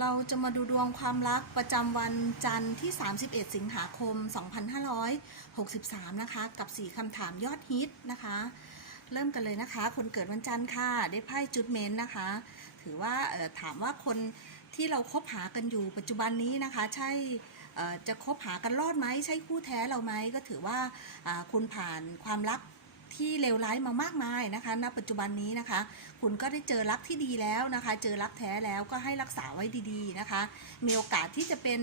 เราจะมาดูดวงความรักประจำวันจันทร์ที่ 31 สิงหาคม 2563 นะคะ กับ 4คำถามยอดฮิตนะคะ เริ่มกันเลยนะคะ คนเกิดวันจันทร์ค่ะ ได้ไพ่จุดเมนนะคะ ถือว่าถามว่าคนที่เราคบหากันอยู่ปัจจุบันนี้นะคะ ใช่จะคบหากันรอดไหม ใช่คู่แท้เราไหม ก็ถือว่าคุณผ่านความรัก ที่เลวร้ายมามากมายนะคะ ณ ปัจจุบันนี้นะคะ คุณก็ได้เจอรักที่ดีแล้วนะคะ เจอรักแท้แล้วก็ให้รักษาไว้ดีๆนะคะ มีโอกาสที่จะเป็น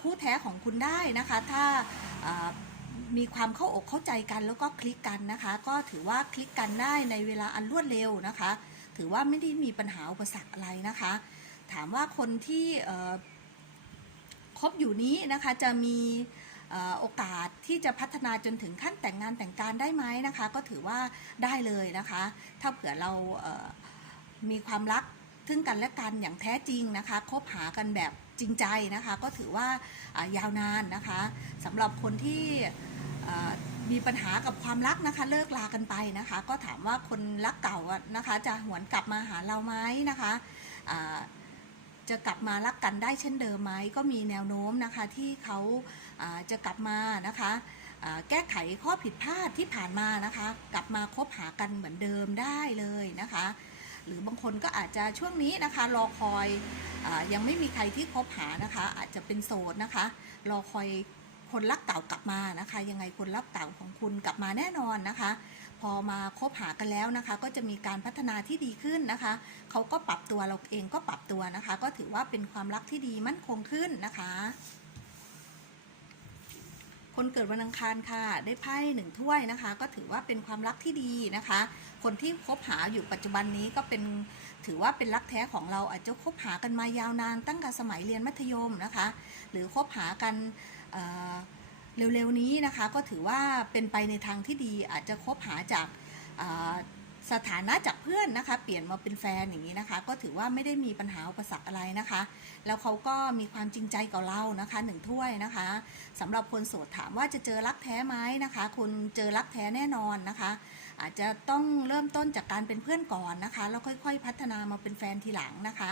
คู่แท้ของคุณได้นะคะ ถ้ามีความเข้าอกเข้าใจกันแล้วก็คลิกกันนะคะ ก็ถือว่าคลิกกันได้ในเวลาอันรวดเร็วนะคะ ถือว่าไม่ได้มีปัญหาอุปสรรคอะไรนะคะ ถามว่าคนที่คบอยู่นี้นะคะจะมี โอกาสที่จะพัฒนาจนถึงขั้นแต่งงานแต่งการได้ไหมนะคะ ก็ถือว่าได้เลยนะคะ ถ้าเผื่อเรามีความรักซึ่งกันและกันอย่างแท้จริงนะคะคบหากันแบบจริงใจนะคะ ก็ถือว่ายาวนานนะคะสำหรับคนที่มีปัญหากับความรักนะคะเลิกลากันไปนะคะ ก็ถามว่าคนรักเก่านะคะ จะหวนกลับมาหาเราไหมนะคะ จะกลับมารักกันได้เช่นเดิมไหมก็มีแนวโน้มนะคะที่เขาจะกลับมานะคะแก้ไขข้อผิดพลาดที่ผ่านมานะคะ กลับมาคบหากันเหมือนเดิมได้เลยนะคะ หรือบางคนก็อาจจะช่วงนี้นะคะรอคอยอยังไม่มีใครที่คบหานะคะ อาจจะเป็นโสดนะคะรอคอยคนรักเก่ากลับมานะคะ ยังไงคนรักเก่าของคุณกลับมาแน่นอนนะคะ พอมาคบหากันแล้วนะคะ ก็จะมีการพัฒนาที่ดีขึ้นนะคะเขาก็ปรับตัวเราเองก็ปรับตัวนะคะ ก็ถือว่าเป็นความรักที่ดีมั่นคงขึ้นนะคะ คนเกิดวันอังคารค่ะ ได้ไพ่หนึ่งถ้วยนะคะ ก็ถือว่าเป็นความรักที่ดีนะคะ คนที่คบหาอยู่ปัจจุบันนี้ก็เป็นถือว่าเป็นรักแท้ของเราอาจจะคบหากันมายาวนานตั้งแต่สมัยเรียนมัธยมนะคะ หรือคบหากันเอ่อ เร็วๆนี้นะคะก็ถือว่าเป็นไปในทางที่ดีอาจจะคบหาจากสถานะจากเพื่อนนะคะ เปลี่ยนมาเป็นแฟนอย่างนี้นะคะ ก็ถือว่าไม่ได้มีปัญหาอุปสรรคอะไรนะคะ แล้วเขาก็มีความจริงใจกับเรานะคะหนึ่งถ้วยนะคะสำหรับคนโสดถามว่าจะเจอรักแท้ไหมนะคะ คุณเจอรักแท้แน่นอนนะคะ อาจจะต้องเริ่มต้นจากการเป็นเพื่อนก่อนนะคะแล้วค่อย ๆ พัฒนามาเป็นแฟนทีหลังนะคะ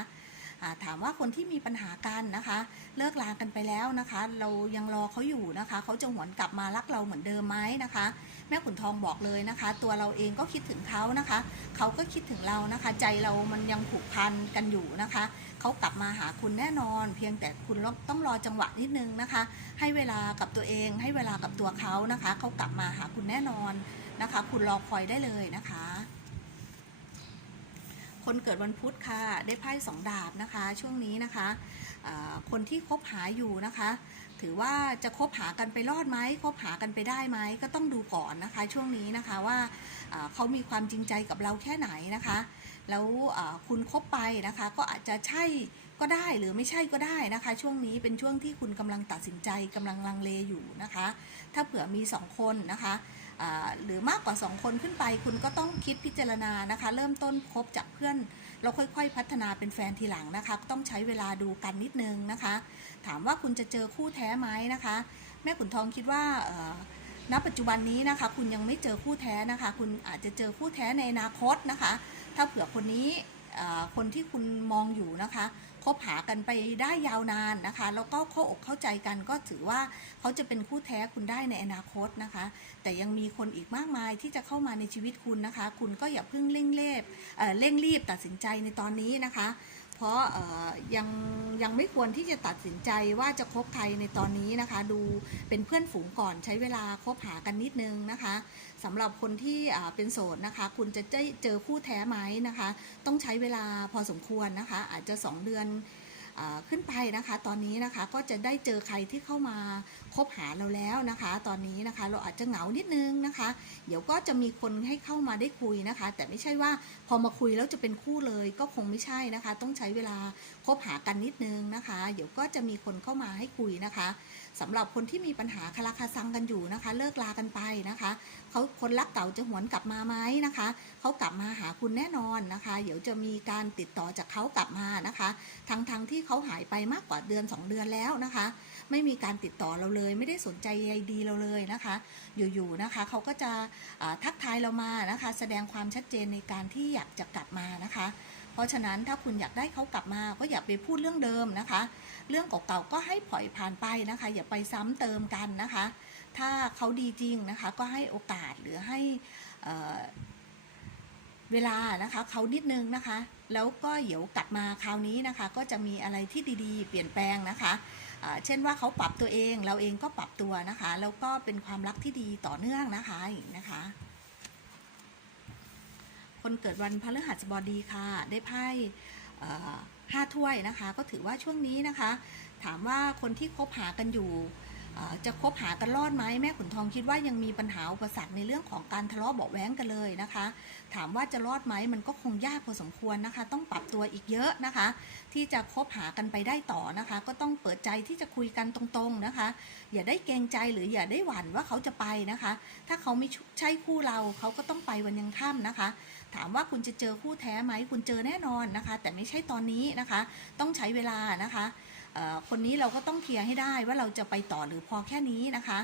ถามว่าคนที่มีปัญหากันนะคะ เลิกลากันไปแล้วนะคะ เรายังรอเขาอยู่นะคะเขาจะหวนกลับมารักเราเหมือนเดิมไหมนะคะ แม่ขุนทองบอกเลยนะคะ ตัวเราเองก็คิดถึงเขานะคะเขาก็คิดถึงเรานะคะ ใจเรามันยังผูกพันกันอยู่นะคะเขากลับมาหาคุณแน่นอน เพียงแต่คุณต้องรอจังหวะนิดนึงนะคะ ให้เวลากับตัวเอง ให้เวลากับตัวเขานะคะเขากลับมาหาคุณแน่นอนนะคะ คุณรอคอยได้เลยนะคะ คนเกิดวันพุธค่ะ ได้ไพ่สองดาบนะคะ ช่วงนี้นะคะคนที่คบหาอยู่นะคะ ถือว่าจะคบหากันไปรอดไหมคบหากันไปได้ไหมก็ต้องดูก่อนนะคะ ช่วงนี้นะคะว่าเขามีความจริงใจกับเราแค่ไหนนะคะ แล้วคุณคบไปนะคะ ก็อาจจะใช่ก็ได้หรือไม่ใช่ก็ได้นะคะ ช่วงนี้เป็นช่วงที่คุณกำลังตัดสินใจกำลังลังเลอยู่นะคะ ถ้าเผื่อมีสองคนนะคะ หรือมากกว่าสองคนขึ้นไป คุณก็ต้องคิดพิจารณานะคะ เริ่มต้นคบจากเพื่อน เราค่อยๆ พัฒนาเป็นแฟนทีหลังนะคะก็ต้องใช้เวลาดูกันนิดนึงนะคะ ถามว่าคุณจะเจอคู่แท้ไหมนะคะ แม่ขุนทองคิดว่าณปัจจุบันนี้นะคะ คุณยังไม่เจอคู่แท้นะคะ คุณอาจจะเจอคู่แท้ในอนาคตนะคะ ถ้าเผื่อคนนี้คนที่คุณมองอยู่นะคะ บหากันไปได้ยาวนานนะคะ แล้วก็เข้าอกเข้าใจกันก็ถือว่าเขาจะเป็นคู่แท้คุณได้ในอนาคตนะคะ แต่ยังมีคนอีกมากมายที่จะเข้ามาในชีวิตคุณนะคะ คุณก็อย่าเพิ่งเร่งเรบเร่งรีบตัดสินใจในตอนนี้นะคะ เพราะยังยังไม่ควรที่จะตัดสินใจว่าจะคบใครในตอนนี้นะคะ ดูเป็นเพื่อนฝูงก่อนใช้เวลาคบหากันนิดนึงนะคะสำหรับคนที่เป็นโสดนะคะ คุณจะเจอคู่แท้ไหมนะคะ ต้องใช้เวลาพอสมควรนะคะ อาจจะ 2 เดือน ขึ้นไปนะคะ ตอนนี้นะคะก็จะได้เจอใครที่เข้ามาคบหาเราแล้วนะคะ ตอนนี้นะคะเราอาจจะเหงานิดนึงนะคะ เดี๋ยวก็จะมีคนให้เข้ามาได้คุยนะคะ แต่ไม่ใช่ว่าพอมาคุยแล้วจะเป็นคู่เลยก็คงไม่ใช่นะคะ ต้องใช้เวลาคบหากันนิดนึงนะคะ เดี๋ยวก็จะมีคนเข้ามาให้คุยนะคะ สำหรับคนที่มีปัญหาคาราคาซังกันอยู่นะคะ เลิกลากันไปนะคะเขาคนรักเก่าจะหวนกลับมาไหมนะคะเขากลับมาหาคุณแน่นอนนะคะ เดี๋ยวจะมีการติดต่อจากเขากลับมานะคะ ทั้งทงที่เขาหายไปมากกว่าเดือน 2 เดือนแล้วนะคะ ไม่มีการติดต่อเราเลย ไม่ได้สนใจใยดีเราเลยนะคะ อยู่ๆนะคะเขาก็จะทักทายเรามานะคะ แสดงความชัดเจนในการที่อยากจะกลับมานะคะ เพราะฉะนั้นถ้าคุณอยากได้เขากลับมาก็อย่าไปพูดเรื่องเดิมนะคะ เรื่องเก่าๆก็ให้ปล่อยผ่านไปนะคะ อย่าไปซ้ำเติมกันนะคะ ถ้าเขาดีจริงนะคะ ก็ให้โอกาสหรือให้เอ่อเวลานะคะเขานิดนึงนะคะ แล้วก็เดี๋ยวกลับมาคราวนี้นะคะ ก็จะมีอะไรที่ดีๆ เปลี่ยนแปลงนะคะเช่นว่าเขาปรับตัวเองเราเองก็ปรับตัวนะคะ แล้วก็เป็นความรักที่ดีต่อเนื่องนะคะนะคะ คนเกิดวันพฤหัสบดีค่ะ ได้ไพ่ เอ่อห้าถ้วยนะคะ ก็ถือว่าช่วงนี้นะคะ ถามว่าคนที่คบหากันอยู่ จะคบหากันรอดไหมแม่ขุนทองคิดว่ายังมีปัญหาอุปสรรคในเรื่องของการทะเลาะเบาะแว้งกันเลยนะคะ ถามว่าจะรอดไหมมันก็คงยากพอสมควรนะคะ ต้องปรับตัวอีกเยอะนะคะ ที่จะคบหากันไปได้ต่อนะคะ ก็ต้องเปิดใจที่จะคุยกันตรงๆนะคะ อย่าได้เกรงใจหรืออย่าได้หวั่นว่าเขาจะไปนะคะ ถ้าเขาไม่ใช่คู่เราเขาก็ต้องไปวันยังค่ำนะคะ ถามว่าคุณจะเจอคู่แท้ไหมคุณเจอแน่นอนนะคะ แต่ไม่ใช่ตอนนี้นะคะ ต้องใช้เวลานะคะ คนนี้เราก็ต้องเคลียร์ให้ได้ว่าเราจะไปต่อหรือพอแค่นี้นะคะ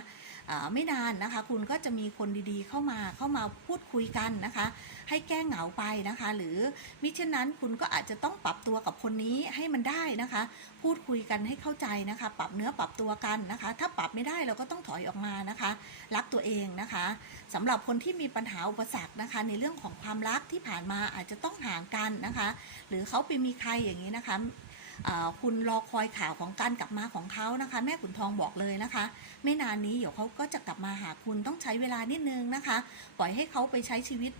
ไม่นานนะคะ คุณก็จะมีคนดีๆเข้ามาเข้ามาพูดคุยกันนะคะ ให้แก้เหงาไปนะคะ หรือมิฉะนั้นคุณก็อาจจะต้องปรับตัวกับคนนี้ให้มันได้นะคะ พูดคุยกันให้เข้าใจนะคะ ปรับเนื้อปรับตัวกันนะคะ ถ้าปรับไม่ได้เราก็ต้องถอยออกมานะคะ รักตัวเองนะคะสำหรับคนที่มีปัญหาอุปสรรคนะคะ ในเรื่องของความรักที่ผ่านมาอาจจะต้องห่างกันนะคะ หรือเขาไปมีใครอย่างนี้นะคะ คุณรอคอยข่าวของการกลับมาของเขานะคะ แม่ขุนทองบอกเลยนะคะ ไม่นานนี้เดี๋ยวเขาก็จะกลับมาหาคุณต้องใช้เวลานิดนึงนะคะ ปล่อยให้เขาไปใช้ชีวิต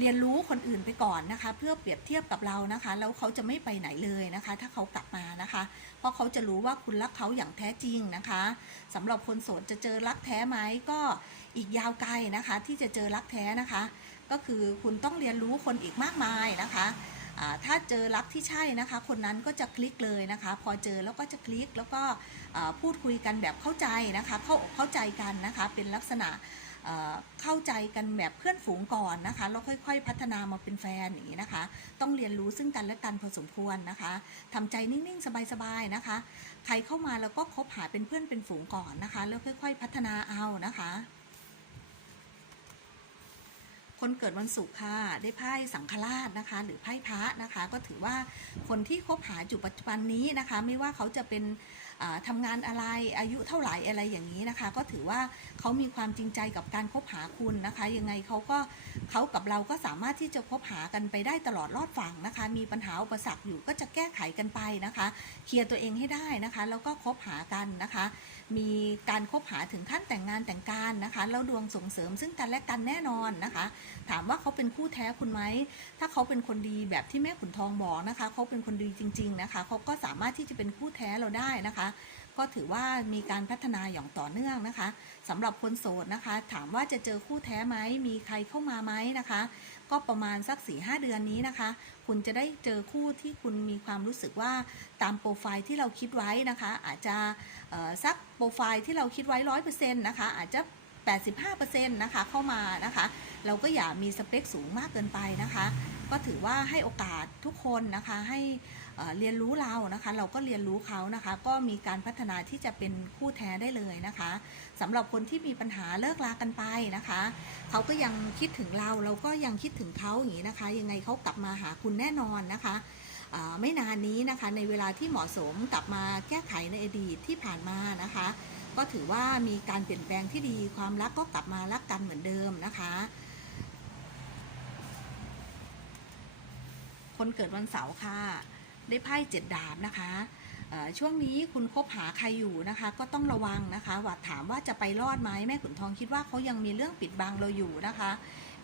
เรียนรู้คนอื่นไปก่อนนะคะ เพื่อเปรียบเทียบกับเรานะคะ แล้วเขาจะไม่ไปไหนเลยนะคะ ถ้าเขากลับมานะคะ เพราะเขาจะรู้ว่าคุณรักเขาอย่างแท้จริงนะคะสำหรับคนโสดจะเจอรักแท้ไหมก็อีกยาวไกลนะคะ ที่จะเจอรักแท้นะคะ ก็คือคุณต้องเรียนรู้คนอีกมากมายนะคะ ถ้าเจอรักที่ใช่นะคะ คนนั้นก็จะคลิกเลยนะคะ พอเจอแล้วก็จะคลิกแล้วก็พูดคุยกันแบบเข้าใจนะคะเข้าอกเข้าใจกันนะคะ เป็นลักษณะเข้าใจกันแบบเพื่อนฝูงก่อนนะคะแล้วค่อย ๆ พัฒนามาเป็นแฟนอย่างนี้นะคะ ต้องเรียนรู้ซึ่งกันและกันพอสมควรนะคะทำใจนิ่งๆ สบายๆนะคะ ใครเข้ามาแล้วก็คบหาเป็นเพื่อนเป็นฝูงก่อนนะคะ แล้วค่อย ๆ พัฒนาเอานะคะ คนเกิดวันศุกร์ค่ะได้ไพ่สังฆราชนะคะ หรือไพ่พระนะคะ ก็ถือว่าคนที่คบหาอยู่ปัจจุบันนี้นะคะ ไม่ว่าเขาจะเป็น ทำงานอะไรอายุเท่าไหร่อะไรอย่างนี้นะคะ ก็ถือว่าเขามีความจริงใจกับการคบหาคุณนะคะ ยังไงเขาก็เขากับเราก็สามารถที่จะคบหากันไปได้ตลอดรอดฝั่งนะคะ มีปัญหาอุปสรรคอยู่ก็จะแก้ไขกันไปนะคะ เคลียร์ตัวเองให้ได้นะคะ แล้วก็คบหากันนะคะ มีการคบหาถึงขั้นแต่งงานแต่งการนะคะแล้วดวงส่งเสริมซึ่งกันและกันแน่นอนนะคะ ถามว่าเขาเป็นคู่แท้คุณไหมถ้าเขาเป็นคนดีแบบที่แม่ขุนทองบอกนะคะ เขาเป็นคนดีจริง ๆนะคะเขาก็สามารถที่จะเป็นคู่แท้เราได้นะคะก็ถือว่ามีการพัฒนาอย่างต่อเนื่องนะคะสำหรับคนโสดนะคะ ถามว่าจะเจอคู่แท้ไหมมีใครเข้ามาไหมนะคะ ก็ประมาณสัก4ีหเดือนนี้นะคะ คุณจะได้เจอคู่ที่คุณมีความรู้สึกว่าตามโปรไฟล์ที่เราคิดไว้นะคะ อาจจะสักโปรไฟล์ที่เราคิดไว้ร้อยเปอร์เซ็นต์นะคะ อาจจะ85%นะคะเข้ามานะคะ เราก็อย่ามีสเปคสูงมากเกินไปนะคะ ก็ถือว่าให้โอกาสทุกคนนะคะให้ เรียนรู้เรานะคะ เราก็เรียนรู้เขานะคะ ก็มีการพัฒนาที่จะเป็นคู่แท้ได้เลยนะคะสำหรับคนที่มีปัญหาเลิกลากันไปนะคะเขาก็ยังคิดถึงเราเราก็ยังคิดถึงเขาอย่างนี้นะคะ ยังไงเขากลับมาหาคุณแน่นอนนะคะไม่นานนี้นะคะในเวลาที่เหมาะสมกลับมาแก้ไขในอดีตที่ผ่านมานะคะ ก็ถือว่ามีการเปลี่ยนแปลงที่ดีความรักก็กลับมารักกันเหมือนเดิมนะคะ คนเกิดวันเสาร์ค่ะ ได้ไพ่เจ็ดดาบนะคะช่วงนี้คุณคบหาใครอยู่นะคะ ก็ต้องระวังนะคะว่าถามว่าจะไปรอดไหมแม่ขุนทองคิดว่าเขายังมีเรื่องปิดบังเราอยู่นะคะ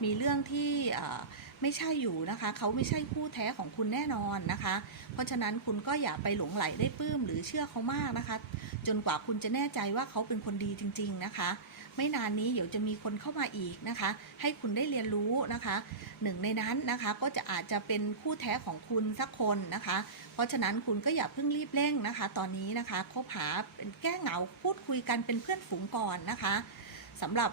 มีเรื่องที่ไม่ใช่อยู่นะคะ เขาไม่ใช่คู่แท้ของคุณแน่นอนนะคะ เพราะฉะนั้นคุณก็อย่าไปหลงไหลได้ปลื้มหรือเชื่อเขามากนะคะ จนกว่าคุณจะแน่ใจว่าเขาเป็นคนดีจริง ๆนะคะ ไม่นานนี้เดี๋ยวจะมีคนเข้ามาอีกนะคะ ให้คุณได้เรียนรู้นะคะหนึ่งในนั้นนะคะก็จะอาจจะเป็นคู่แท้ของคุณสักคนนะคะ เพราะฉะนั้นคุณก็อย่าเพิ่งรีบเร่งนะคะ ตอนนี้นะคะคบหาเป็นแก้เหงาพูดคุยกันเป็นเพื่อนฝูงก่อนนะคะสำหรับ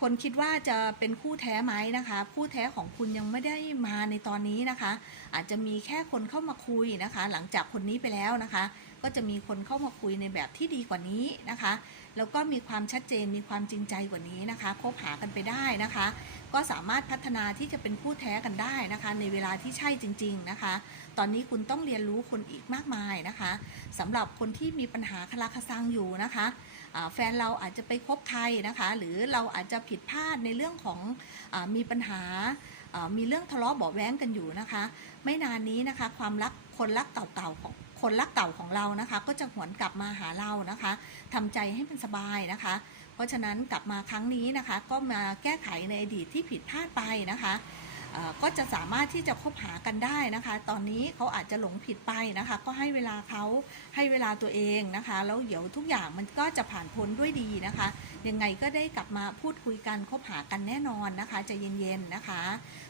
คนคิดว่าจะเป็นคู่แท้ไหมนะคะคู่แท้ของคุณยังไม่ได้มาในตอนนี้นะคะ อาจจะมีแค่คนเข้ามาคุยนะคะ หลังจากคนนี้ไปแล้วนะคะ ก็จะมีคนเข้ามาคุยในแบบที่ดีกว่านี้นะคะ แล้วก็มีความชัดเจนมีความจริงใจกว่านี้นะคะคบหากันไปได้นะคะ ก็สามารถพัฒนาที่จะเป็นคู่แท้กันได้นะคะ ในเวลาที่ใช่จริง ๆนะคะ ตอนนี้คุณต้องเรียนรู้คนอีกมากมายนะคะสำหรับคนที่มีปัญหาคลาคาซังอยู่นะคะแฟนเราอาจจะไปคบใครนะคะ หรือเราอาจจะผิดพลาดในเรื่องของอมีปัญหาอ่ามีเรื่องทะเลาะเบาะแว้งกันอยู่นะคะ ไม่นานนี้นะคะ ความรักคนรักเก่าๆของ คนรักเก่าของเรานะคะ ก็จะหวนกลับมาหาเรานะคะทำใจให้มันสบายนะคะ เพราะฉะนั้นกลับมาครั้งนี้นะคะ ก็มาแก้ไขในอดีตที่ผิดพลาดไปนะคะก็จะสามารถที่จะคบหากันได้นะคะ ตอนนี้เขาอาจจะหลงผิดไปนะคะ ก็ให้เวลาเขาให้เวลาตัวเองนะคะ แล้วเดี๋ยวทุกอย่างมันก็จะผ่านพ้นด้วยดีนะคะ ยังไงก็ได้กลับมาพูดคุยกันคบหากันแน่นอนนะคะจะเย็นๆนะคะ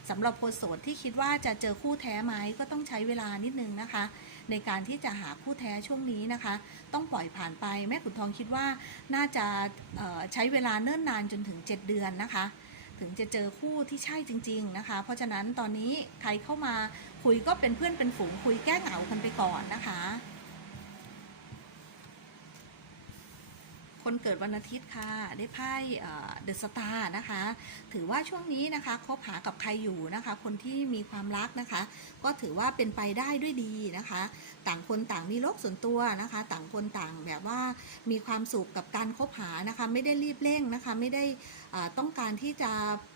สำหรับคนโสดที่คิดว่าจะเจอคู่แท้ไหมก็ต้องใช้เวลานิดนึงนะคะ ในการที่จะหาคู่แท้ช่วงนี้นะคะ ต้องปล่อยผ่านไป แม่ขุนทองคิดว่าน่าจะใช้เวลาเนิ่นนานจนถึง 7 เดือนนะคะ ถึงจะเจอคู่ที่ใช่จริง ๆนะคะ เพราะฉะนั้นตอนนี้ใครเข้ามาคุยก็เป็นเพื่อนเป็นฝูงคุยแก้เหงากันไปก่อนนะคะ คนเกิดวันอาทิตย์ค่ะ ได้ไพ่เดอะสตาร์นะคะ ถือว่าช่วงนี้นะคะคบหากับใครอยู่นะคะ คนที่มีความรักนะคะ ก็ถือว่าเป็นไปได้ด้วยดีนะคะ ต่างคนต่างมีโลกส่วนตัวนะคะ ต่างคนต่างแบบว่ามีความสุขกับการคบหานะคะ ไม่ได้รีบเร่งนะคะ ไม่ได้ต้องการที่จะ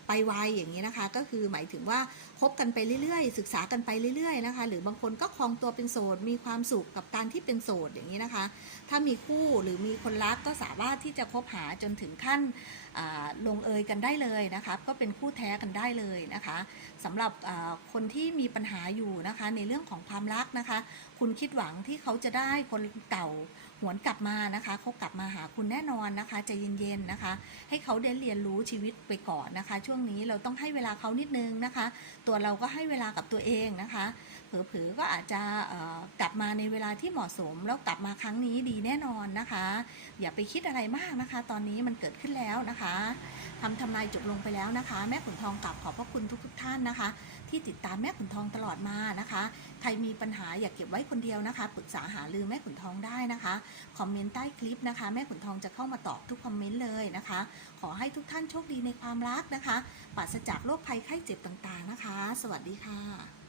ไปไวอย่างนี้นะคะ ก็คือหมายถึงว่าคบกันไปเรื่อยๆ ศึกษากันไปเรื่อยๆนะคะ หรือบางคนก็คลองตัวเป็นโสดมีความสุขกับการที่เป็นโสดอย่างนี้นะคะ ถ้ามีคู่หรือมีคนรักก็สามารถที่จะคบหาจนถึงขั้น ลงเอยกันได้เลยนะคะก็เป็นคู่แท้กันได้เลยนะคะสำหรับคนที่มีปัญหาอยู่นะคะในเรื่องของความรักนะคะ คุณคิดหวังที่เขาจะได้คนเก่าหวนกลับมานะคะเขากลับมาหาคุณแน่นอนนะคะใจเย็นๆนะคะ ให้เขาได้เรียนรู้ชีวิตไปก่อนนะคะ ช่วงนี้เราต้องให้เวลาเขานิดนึงนะคะ ตัวเราก็ให้เวลากับตัวเองนะคะ เผลอๆก็อาจจะกลับมาในเวลาที่เหมาะสม แล้วกลับมาครั้งนี้ดีแน่นอนนะคะ อย่าไปคิดอะไรมากนะคะ ตอนนี้มันเกิดขึ้นแล้วนะคะทำทำนายจบลงไปแล้วนะคะ แม่ขุนทองกลับขอบพระคุณทุกๆท่านนะคะ ที่ติดตามแม่ขุนทองตลอดมานะคะ ใครมีปัญหาอย่าเก็บไว้คนเดียวนะคะปรึกษาหารือแม่ขุนทองได้นะคะคอมเมนต์ใต้คลิปนะคะ แม่ขุนทองจะเข้ามาตอบทุกคอมเมนต์เลยนะคะ ขอให้ทุกท่านโชคดีในความรักนะคะปราศจากโรคภัยไข้เจ็บต่างๆนะคะ สวัสดีค่ะ